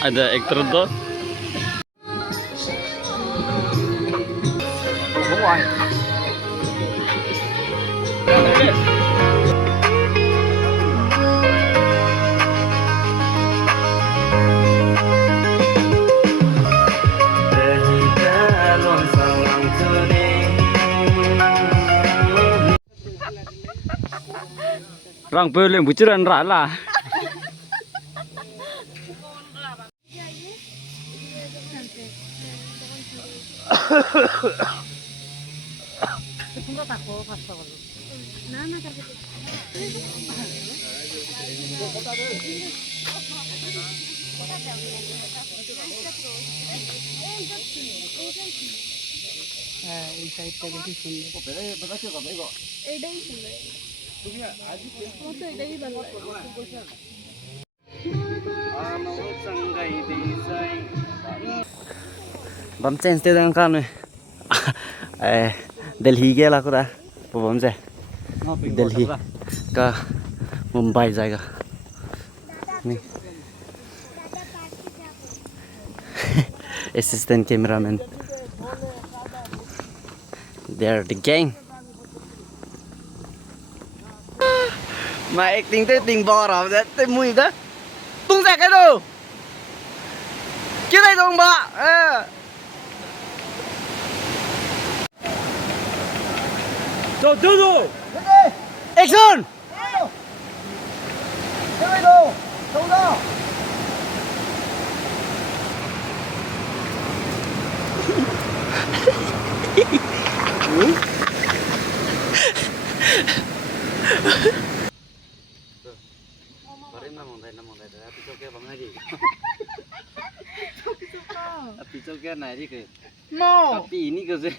Ada aktor tuh. Rang boleh buciran lah. এই সাইডটা বেশি সুন্দর। এটাই সুন্দর। আমার তো এটাই ভালো লাগে। Bấm chen tiêu đang con này. Delhi kia là có đã. Bộ bấm gì? Delhi. Cả Mumbai जाएगा. नहीं. Assistant cameraman. They're the gang. Mà acting tới tình bò rồi đấy, tới mùi đó. Tung ra cái đồ. Kia đây rồi bà. Go, do do. Action. Here we go. Go go. Api coknya naik ke? No. Api ini ke sih?